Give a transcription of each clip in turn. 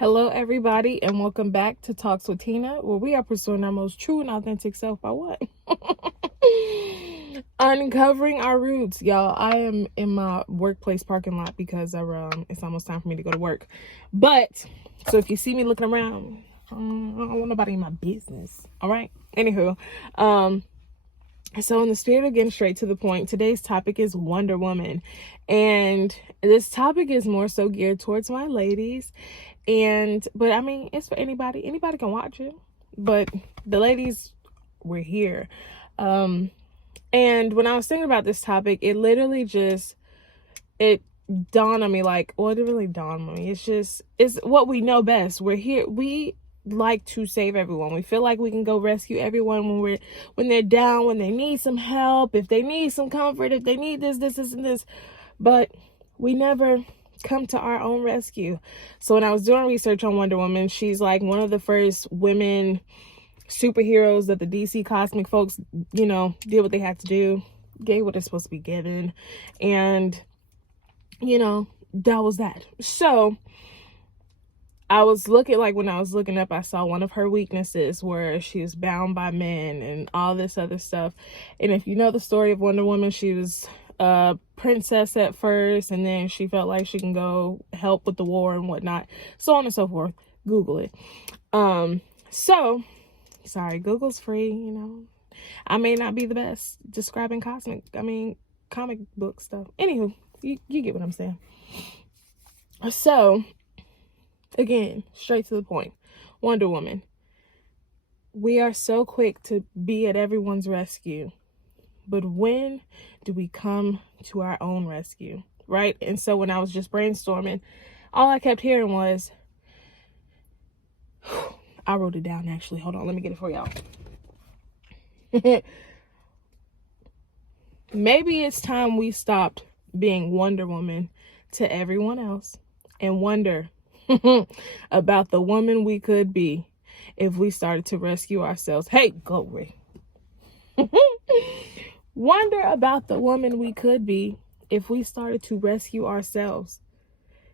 Hello, everybody, and welcome back to Talks with Tina, where we are pursuing our most true and authentic self by what? Uncovering our roots. Y'all, I am in my workplace parking lot because it's almost time for me to go to work. But, so if you see me looking around, I don't want nobody in my business, all right? Anywho, so in the spirit of getting straight to the point, today's topic is Wonder Woman. And this topic is more so geared towards my ladies. But I mean, it's for anybody. Anybody can watch it. But the ladies, we're here. And when I was thinking about this topic, it literally it dawned on me it didn't really dawn on me. It's what we know best. We're here. We like to save everyone. We feel like we can go rescue everyone when they're down, when they need some help, if they need some comfort, if they need this, and this. But we never come to our own rescue. So when I was doing research on Wonder Woman, she's like one of the first women superheroes that the DC cosmic folks, did what they had to do, gave what they're supposed to be given, and that was that. So I was looking, when I was looking up, I saw one of her weaknesses where she was bound by men and all this other stuff. And if you know the story of Wonder Woman, she was a princess at first, and then she felt like she can go help with the war and whatnot, so on and so forth. Google it. So sorry, Google's free. I may not be the best describing comic book stuff. Anywho, you get what I'm saying. So again, straight to the point. Wonder Woman. We are so quick to be at everyone's rescue. But when do we come to our own rescue, right? And so when I was just brainstorming, all I kept hearing was, I wrote it down actually. Hold on, let me get it for y'all. Maybe it's time we stopped being Wonder Woman to everyone else and wonder about the woman we could be if we started to rescue ourselves. Hey, glory. Wonder about the woman we could be if we started to rescue ourselves.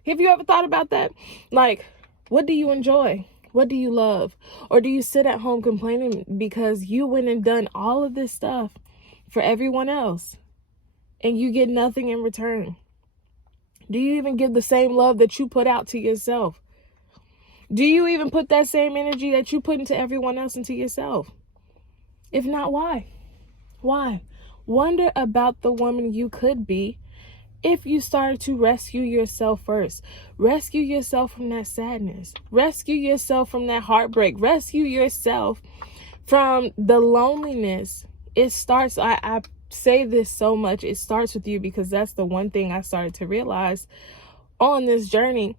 Have you ever thought about that? What do you enjoy? What do you love? Or do you sit at home complaining because you went and done all of this stuff for everyone else and you get nothing in return? Do you even give the same love that you put out to yourself? Do you even put that same energy that you put into everyone else into yourself? If not, why? Why? Wonder about the woman you could be if you started to rescue yourself first. Rescue yourself from that sadness. Rescue yourself from that heartbreak. Rescue yourself from the loneliness. It starts, I say this so much, it starts with you, because that's the one thing I started to realize on this journey,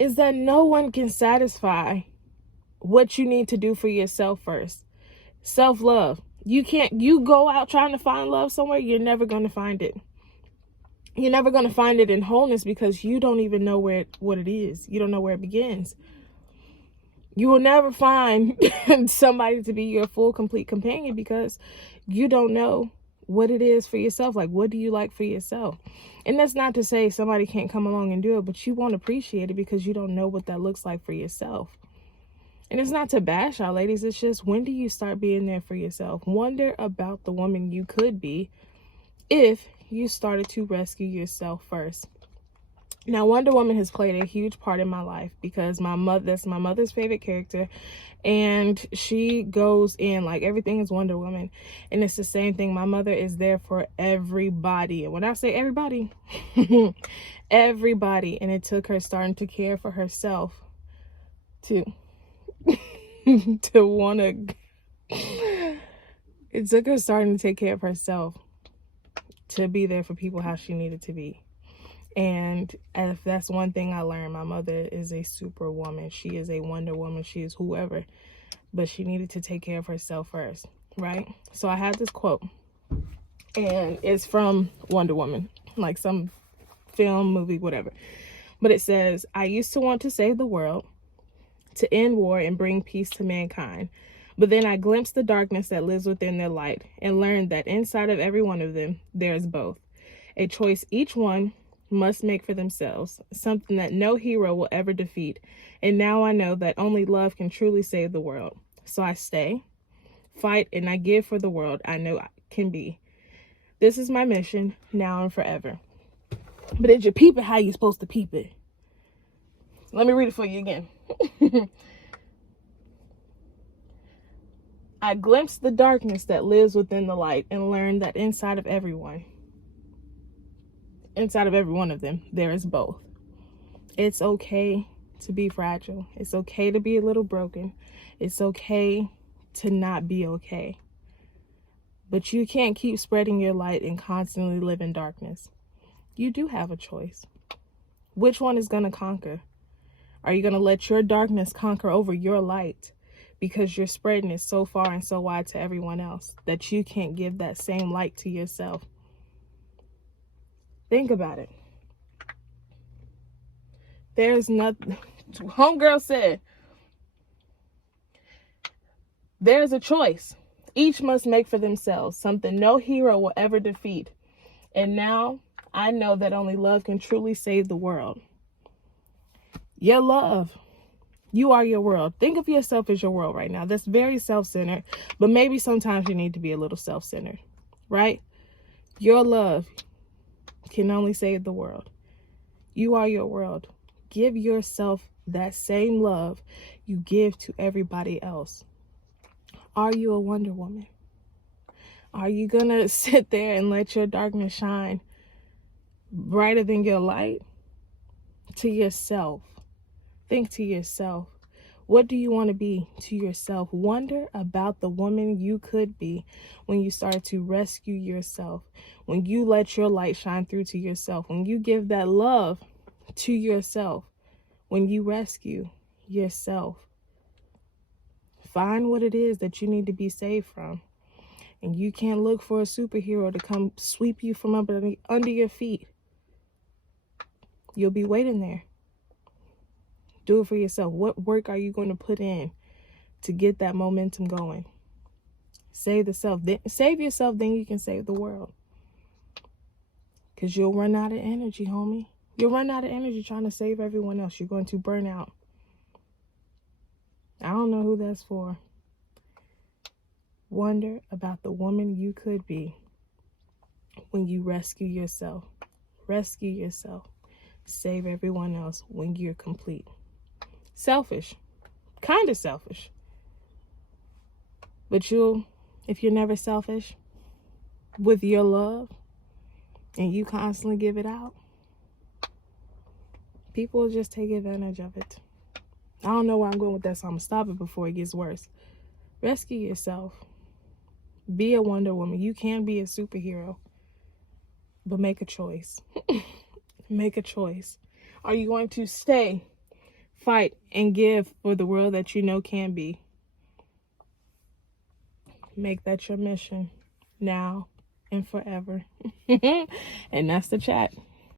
is that no one can satisfy what you need to do for yourself first. Self-love. You go out trying to find love somewhere, you're never going to find it. You're never going to find it in wholeness because you don't even know what it is. You don't know where it begins. You will never find somebody to be your full, complete companion because you don't know what it is for yourself. What do you like for yourself? And that's not to say somebody can't come along and do it, but you won't appreciate it because you don't know what that looks like for yourself. And it's not to bash y'all ladies. It's just, when do you start being there for yourself? Wonder about the woman you could be if you started to rescue yourself first. Now, Wonder Woman has played a huge part in my life because that's my mother's favorite character. And she goes in everything is Wonder Woman. And it's the same thing. My mother is there for everybody. And when I say everybody, everybody. And it took her starting to care for herself to want to, it took her starting to take care of herself to be there for people how she needed to be. And if that's one thing I learned, my mother is a super woman. She is a Wonder Woman. She is whoever, but she needed to take care of herself first, right? So I had this quote, and it's from Wonder Woman, some film, movie, whatever. But it says, "I used to want to save the world, to end war and bring peace to mankind. But then I glimpsed the darkness that lives within their light and learned that inside of every one of them, there is both. A choice each one must make for themselves, something that no hero will ever defeat. And now I know that only love can truly save the world. So I stay, fight, and I give for the world I know I can be. This is my mission, now and forever. But did you peep it how you supposed to peep it? Let me read it for you again. I glimpsed the darkness that lives within the light and learned that inside of every one of them, there is both. It's okay to be fragile. It's okay to be a little broken. It's okay to not be okay. But you can't keep spreading your light and constantly live in darkness. You do have a choice. Which one is going to conquer? Are you going to let your darkness conquer over your light because you're spreading it so far and so wide to everyone else that you can't give that same light to yourself? Think about it. There's nothing. Homegirl said, there's a choice. Each must make for themselves something no hero will ever defeat. And now I know that only love can truly save the world. Your love. You are your world. Think of yourself as your world right now. That's very self-centered, but maybe sometimes you need to be a little self-centered, right? Your love can only save the world. You are your world. Give yourself that same love you give to everybody else. Are you a Wonder Woman? Are you going to sit there and let your darkness shine brighter than your light? To yourself. Think to yourself. What do you want to be to yourself? Wonder about the woman you could be when you start to rescue yourself. When you let your light shine through to yourself. When you give that love to yourself. When you rescue yourself. Find what it is that you need to be saved from. And you can't look for a superhero to come sweep you from under your feet. You'll be waiting there. Do it for yourself. What work are you going to put in to get that momentum going? Save yourself, then you can save the world. Because you'll run out of energy, homie. You'll run out of energy trying to save everyone else. You're going to burn out. I don't know who that's for. Wonder about the woman you could be when you rescue yourself. Rescue yourself. Save everyone else when you're complete. Selfish. Kind of selfish. But if you're never selfish with your love and you constantly give it out, people will just take advantage of it. I don't know where I'm going with that, so I'm going to stop it before it gets worse. Rescue yourself. Be a Wonder Woman. You can be a superhero. But make a choice. Make a choice. Are you going to stay, fight, and give for the world that you know can be? Make that your mission now and forever. And that's the chat.